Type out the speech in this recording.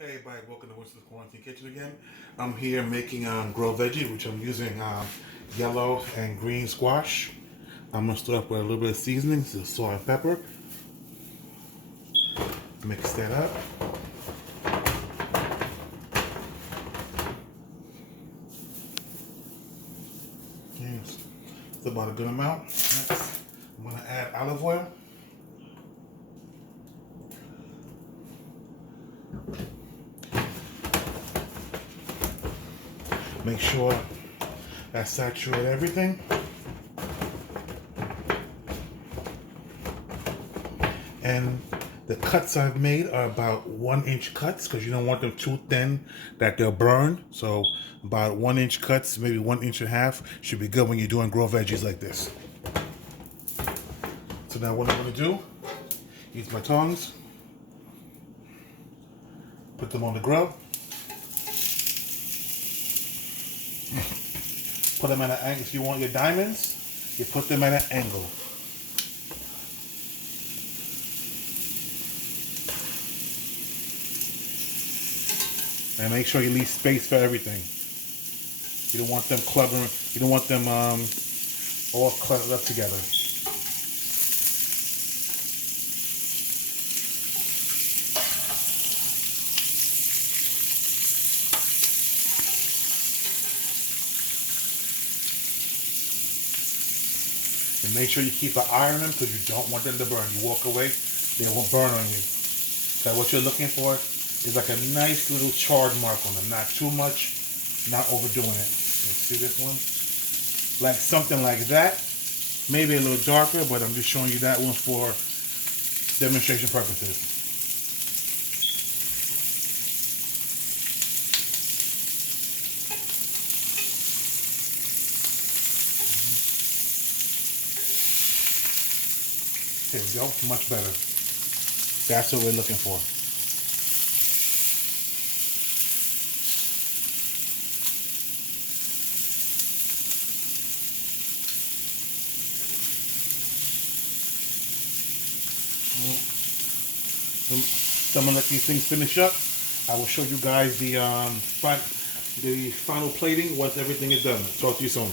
Hey everybody, welcome to Winston's Quarantine Kitchen again. I'm here making grilled veggie, which I'm using yellow and green squash. I'm gonna start up with a little bit of seasoning, so salt and pepper. Mix that up. Yes, it's about a good amount. Next, I'm gonna add olive oil. Make sure I saturate everything. And the cuts I've made are about 1-inch cuts because you don't want them too thin that they'll burn. So about 1-inch cuts, maybe 1.5 inches should be good when you're doing grilled veggies like this. So now what I'm gonna do, use my tongs, put them on the grill, put them at an angle. If you want your diamonds, you put them at an angle. And make sure you leave space for everything. You don't want them clubbering. You don't want them all cluttered up together. And make sure you keep an eye on them because you don't want them to burn. You walk away, they won't burn on you. So what you're looking for is like a nice little charred mark on them. Not too much, not overdoing it. Let's see this one? Like something like that. Maybe a little darker, but I'm just showing you that one for demonstration purposes. There we go, much better. That's what we're looking for. So I'm gonna let these things finish up. I will show you guys the final plating once everything is done. Talk to you soon.